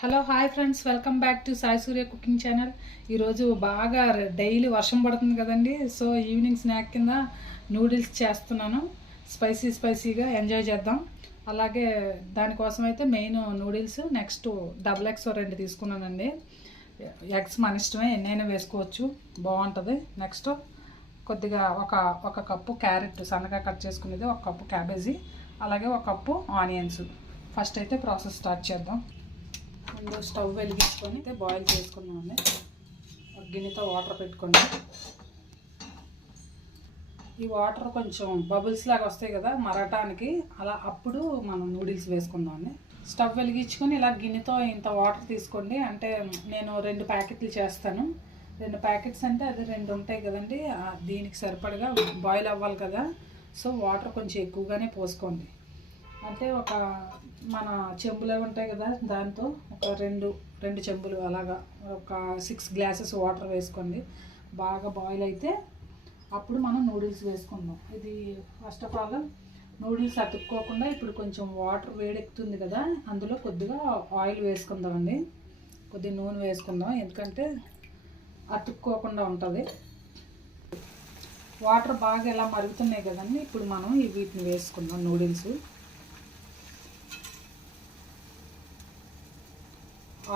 Hello hi friends welcome back to Sai Surya cooking channel ఈరోజు బాగా daily వర్షం పడుతుంది కదండి. సో ఈవినింగ్ స్నాక్ కింద నూడిల్స్ చేస్తున్నాను. స్పైసీ స్పైసీగా ఎంజాయ్ చేద్దాం. అలాగే దానికోసం అయితే main noodles next double eggs రెండు తీసుకున్నానండి. ఎగ్స్ మన ఇష్టమే ఎన్నైనా వేసుకోవచ్చు. బాగుంటుంది. నెక్స్ట్ కొద్దిగా ఒక ఒక కప్పు క్యారెట్ సన్నగా కట్ చేసుకునేది ఒక కప్పు క్యాబేజీ అలాగే ఒక కప్పు ఆనియన్స్. ఫస్ట్ అయితే ప్రాసెస్ స్టార్ట్ చేద్దాం. ముందు స్టవ్ వెలిగించుకొని అయితే బాయిల్ చేసుకున్నామండి ఒక గిన్నెతో వాటర్ పెట్టుకోండి. ఈ వాటర్ కొంచెం బబుల్స్ లాగా వస్తాయి కదా మరటానికి అలా అప్పుడు మనం నూడిల్స్ వేసుకుందామండి. స్టవ్ వెలిగించుకొని ఇలా గిన్నెతో ఇంత వాటర్ తీసుకోండి. అంటే నేను రెండు ప్యాకెట్లు చేస్తాను. రెండు ప్యాకెట్స్ అంటే అది రెండు ఉంటాయి కదండి దీనికి సరిపడగా బాయిల్ అవ్వాలి కదా. సో వాటర్ కొంచెం ఎక్కువగానే పోసుకోండి. అంటే ఒక మన చెంబులు ఉంటాయి కదా దాంతో ఒక రెండు రెండు చెంబులు అలాగా ఒక సిక్స్ గ్లాసెస్ వాటర్ వేసుకోండి. బాగా బాయిల్ అయితే అప్పుడు మనం నూడిల్స్ వేసుకుందాం. ఇది ఫస్ట్ ఆఫ్ ఆల్ నూడిల్స్ అతుక్కోకుండా ఇప్పుడు కొంచెం వాటర్ వేడెక్కుతుంది కదా అందులో కొద్దిగా ఆయిల్ వేసుకుందామండి. కొద్దిగా నూనె వేసుకుందాం. ఎందుకంటే అతుక్కోకుండా ఉంటుంది. వాటర్ బాగా ఎలా మరుగుతున్నాయి కదండి ఇప్పుడు మనం వీటిని వేసుకుందాం నూడిల్స్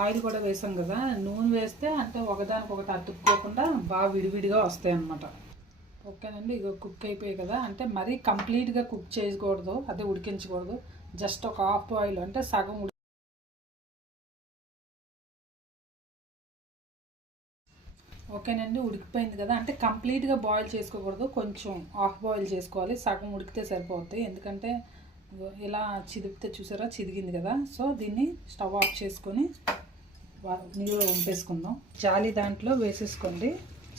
ఆయిల్ కూడా వేసాం కదా నూనె వేస్తే అంటే ఒకదానికొకటి అతుక్కోకుండా బాగా విడివిడిగా వస్తాయి అన్నమాట ఓకేనండి ఇక కుక్ అయిపోయాయి కదా. అంటే మరీ కంప్లీట్గా కుక్ చేయకూడదు అదే ఉడికించకూడదు. జస్ట్ ఒక హాఫ్ ఆయిల్ అంటే సగం ఉడి ఓకేనండి ఉడికిపోయింది కదా. అంటే కంప్లీట్గా బాయిల్ చేసుకోకూడదు కొంచెం హాఫ్ బాయిల్ చేసుకోవాలి. సగం ఉడికితే సరిపోతుంది ఎందుకంటే ఇలా చిదిపితే చూసారా చిదిగింది కదా. సో దీన్ని స్టవ్ ఆఫ్ చేసుకొని నీళ్ళు వంపేసుకుందాం జాలి దాంట్లో వేసేసుకోండి.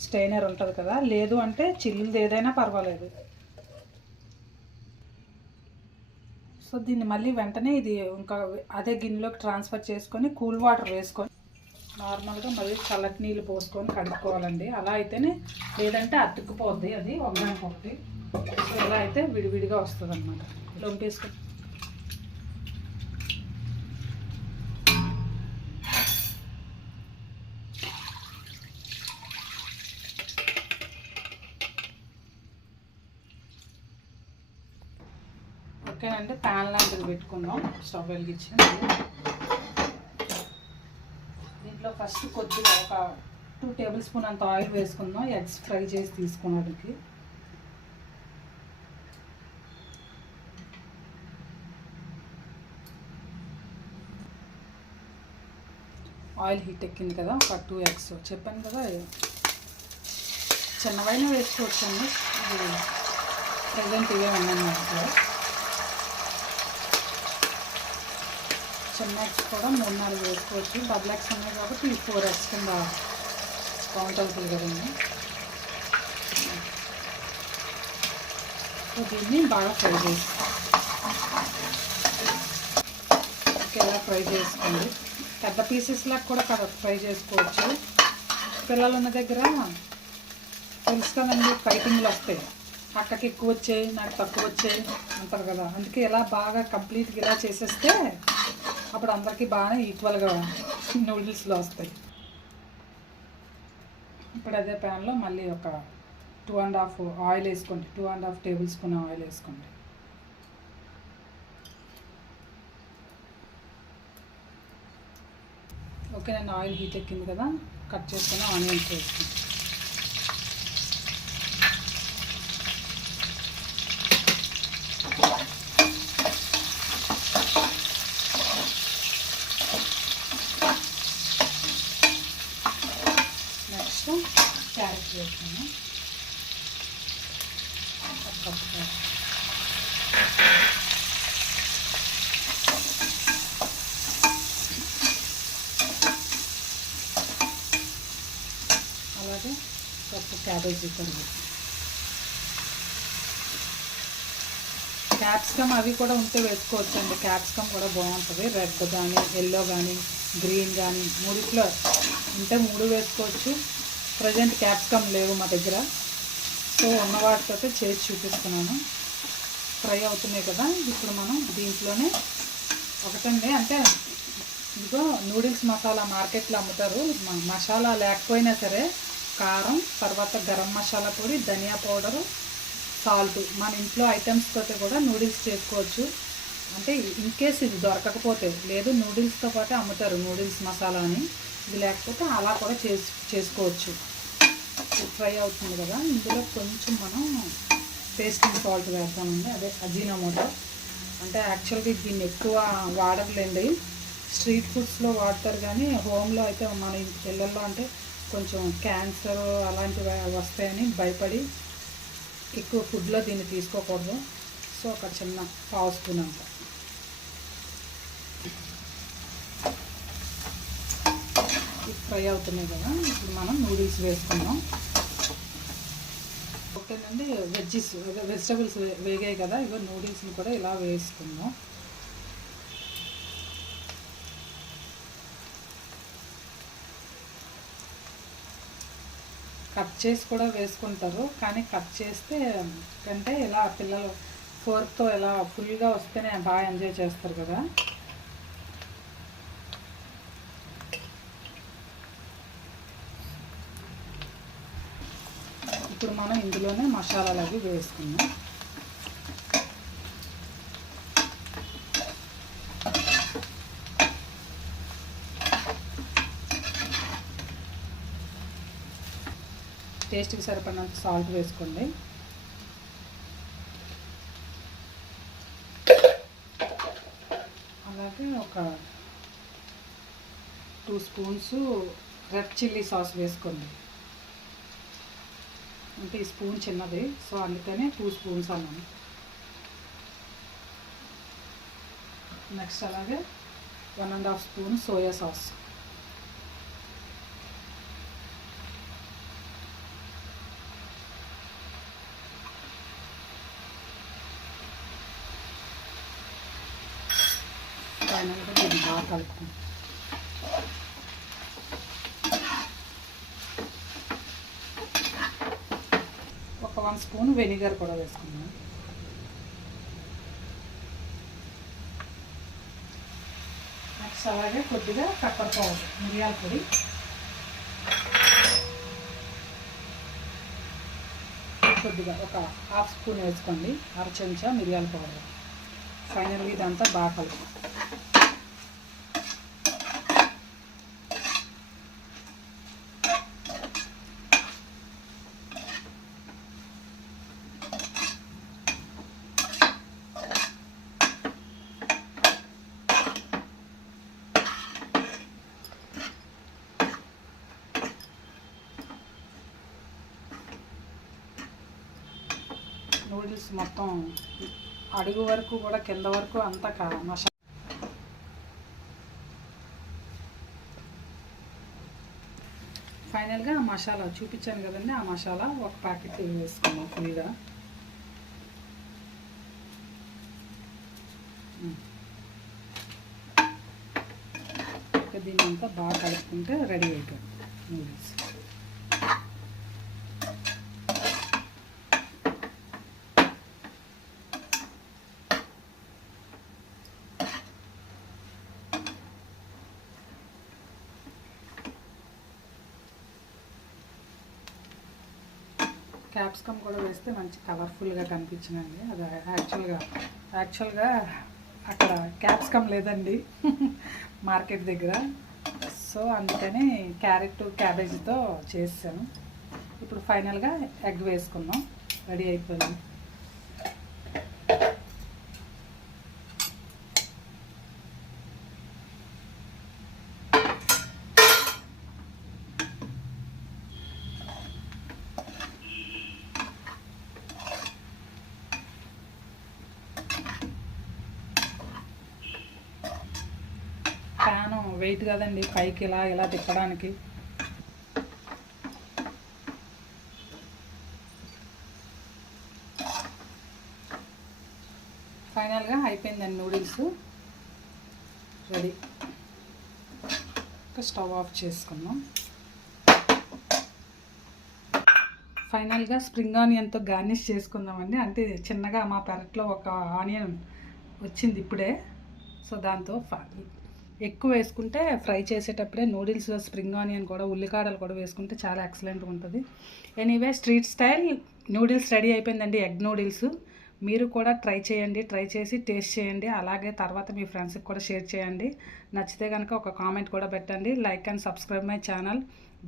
స్టైనర్ ఉంటుంది కదా. లేదు అంటే చిల్లుది ఏదైనా పర్వాలేదు. సో దీన్ని మళ్ళీ వెంటనే ఇది ఇంకా అదే గిన్నెలోకి ట్రాన్స్ఫర్ చేసుకొని కూల్ వాటర్ వేసుకొని నార్మల్గా మళ్ళీ చల్లటి నీళ్ళు పోసుకొని కడుక్కోవాలండి. అలా అయితేనే లేదంటే అతుక్కుపోద్ది అది ఒకదానికి ఒకటి సో ఇలా అయితే విడివిడిగా వస్తుంది అనమాట లొంపేసుకొని ఓకేనండి ప్యాన్ లాంటిది పెట్టుకుందాం స్టవ్ వెలిగించి దీంట్లో ఫస్ట్ కొద్దిగా ఒక టూ టేబుల్ స్పూన్ అంత ఆయిల్ వేసుకుందాం ఎగ్స్ ఫ్రై చేసి తీసుకున్నదికి ఆయిల్ హీట్ ఎక్కింది కదా ఒక టూ ఎగ్స్. చెప్పాను కదా చిన్నవైనా వేసుకోవచ్చండి ఇది ప్రజెంట్ ఇవే ఉన్నాయి వాటిలో చిన్న ఎగ్స్ కూడా మూడు నాలుగు వేసుకోవచ్చు డబుల్ ఎగ్స్ ఉన్నాయి కాబట్టి ఈ ఫోర్ ఎగ్స్ కింద కౌంట్ అవుతుంది కదండి. సో దీన్ని బాగా ఫ్రై చేసి ఇలా ఫ్రై చేసుకోండి. పెద్ద పీసెస్లా కూడా కదా ఫ్రై చేసుకోవచ్చు. పిల్లలు ఉన్న దగ్గర తెలుసు కదండి ఫైటింగ్లు వస్తాయి. అక్కకి ఎక్కువ వచ్చాయి నాకు తక్కువ వచ్చాయి అంటారు కదా. అందుకే ఇలా బాగా కంప్లీట్గా ఇలా చేసేస్తే అప్పుడు అందరికీ బాగానే ఈక్వల్గా నూడిల్స్లో వస్తాయి. ఇప్పుడు అదే ప్యాన్లో మళ్ళీ ఒక టూ అండ్ హాఫ్ ఆయిల్ వేసుకోండి. Two and half tablespoon oil వేసుకోండి. ఓకే నేను ఆయిల్ హీట్ ఎక్కింది కదా కట్ చేసుకుని ఆనియన్స్ వేసుకుంటాను నెక్స్ట్ క్యారెట్ వేసుకున్నాం ఒక కప్పు క్యారెట్ తర్వాత పప్పు క్యాబేజీ కర్రీ క్యాప్సికమ్ అవి కూడా ఉంటే వేసుకోవచ్చు అండి క్యాప్సికమ్ కూడా బాగుంటుంది. రెడ్ కానీ ఎల్లో కానీ గ్రీన్ కానీ మూడిట్లో ఉంటే మూడు వేసుకోవచ్చు. ప్రజెంట్ క్యాప్సికమ్ లేవు మా దగ్గర. సో ఉన్న వాటితో చేసి చూపిస్తున్నాను. ఫ్రై అవుతున్నాయి కదా. ఇప్పుడు మనం దీంట్లోనే ఒకటండి. అంటే ఇదిగో నూడిల్స్ మసాలా మార్కెట్లో అమ్ముతారు. మసాలా లేకపోయినా సరే కారం తర్వాత గరం మసాలా పొడి ధనియా పౌడరు సాల్ట్. మన ఇంట్లో ఐటమ్స్ కూడా నూడిల్స్ చేసుకోవచ్చు. అంటే ఇన్ కేస్ ఇది దొరకకపోతే లేదు నూడిల్స్తో పాటు అమ్ముతారు నూడిల్స్ మసాలా అని ఇది లేకపోతే అలా కూడా చేసి చేసుకోవచ్చు. ఫ్రై అవుతుంది కదా ఇందులో కొంచెం మనం టేస్టింగ్ సాల్ట్ వేస్తామండి అదే అజీనమోటో అంటే యాక్చువల్గా దీన్ని ఎక్కువ వాడర్లేండి. స్ట్రీట్ ఫుడ్స్లో వాడతారు కానీ హోమ్లో అయితే మన పిల్లల్లో అంటే కొంచెం క్యాన్సర్ అలాంటివి వస్తాయని భయపడి ఎక్కువ ఫుడ్లో దీన్ని తీసుకోకూడదు. సో ఒక చిన్న పావు స్పూన్ అంత. ఫ్రై అవుతున్నాయి కదా ఇప్పుడు మనం నూడిల్స్ వేసుకుందాం. ఓకేనండి వెజ్జెస్ వెజిటబుల్స్ వేగాయి కదా ఇవో నూడిల్స్ని కూడా ఇలా వేసుకుందాం. కట్ చేసి కూడా వేసుకుంటారు. కానీ కట్ చేస్తే కంటే ఇలా పిల్లలు ఫోర్క్తో ఇలా ఫుల్గా వస్తేనే బాగా ఎంజాయ్ చేస్తారు కదా. ఇప్పుడు మనం ఇందులోనే మసాలాలు అవి వేసుకున్నాం టేస్ట్కి సరిపడినంత సాల్ట్ వేసుకోండి. అలాగే ఒక two spoons red chilli sauce వేసుకోండి. అంటే ఈ స్పూన్ చిన్నది సో అందుకనే టూ స్పూన్స్ అన్నాను. నెక్స్ట్ అలాగే one and half spoon soya sauce. ఫైనల్గా దీన్ని బాగా కలుపుకుంటాం ఒక వన్ స్పూన్ వెనిగర్ కూడా వేసుకున్నాం నెక్స్ట్ అలాగే కొద్దిగా పెప్పర్ పౌడర్ మిరియాల పొడి. కొద్దిగా ఒక హాఫ్ స్పూన్ వేసుకోండి అర చెంచా మిరియాల పౌడర్ ఫైనల్గా ఇదంతా బాగా కలుపుకోండి నూడిల్స్ మొత్తం అడుగు వరకు కూడా కింద వరకు అంతా కా మసా ఫైనల్గా ఆ మసాలా చూపించాను కదండి ఆ మసాలా ఒక ప్యాకెట్ వేసుకున్నాం ఫుల్గా దీన్ని అంతా బాగా కలుపుకుంటే రెడీ అయిపోయింది నూడిల్స్. క్యాప్సికమ్ కూడా వేస్తే మంచి కలర్ఫుల్గా కనిపించిందండి. అది యాక్చువల్గా యాక్చువల్గా అక్కడ క్యాప్సికమ్ లేదండి మార్కెట్ దగ్గర. సో అందుకని క్యారెట్ క్యాబేజీతో చేసాను. ఇప్పుడు ఫైనల్గా ఎగ్ వేసుకున్నాం రెడీ అయిపోయింది. వెయిట్ కదండి పైకి ఇలా ఇలా తిప్పడానికి. ఫైనల్గా అయిపోయిందండి నూడిల్స్. రెడీ. స్టవ్ ఆఫ్ చేసుకుందాం. ఫైనల్గా స్ప్రింగ్ ఆనియన్తో గార్నిష్ చేసుకుందామండి. అంటే చిన్నగా మా పెరట్లో ఒక ఆనియన్ వచ్చింది ఇప్పుడే. సో దాంతో ఫాలీ ఎక్కువ వేసుకుంటే ఫ్రై చేసేటప్పుడే నూడిల్స్ స్ప్రింగ్ ఆనియన్ కూడా ఉల్లికాడలు కూడా వేసుకుంటే చాలా ఎక్సలెంట్గా ఉంటుంది. Anyway street style noodles ready అయిపోయిందండి ఎగ్ నూడిల్స్. మీరు కూడా ట్రై చేయండి ట్రై చేసి టేస్ట్ చేయండి. అలాగే తర్వాత మీ ఫ్రెండ్స్కి కూడా షేర్ చేయండి. నచ్చితే కనుక ఒక కామెంట్ కూడా పెట్టండి. Like and subscribe my channel.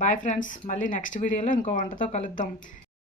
Bye friends మళ్ళీ నెక్స్ట్ వీడియోలో ఇంకో వంటతో కలుద్దాం.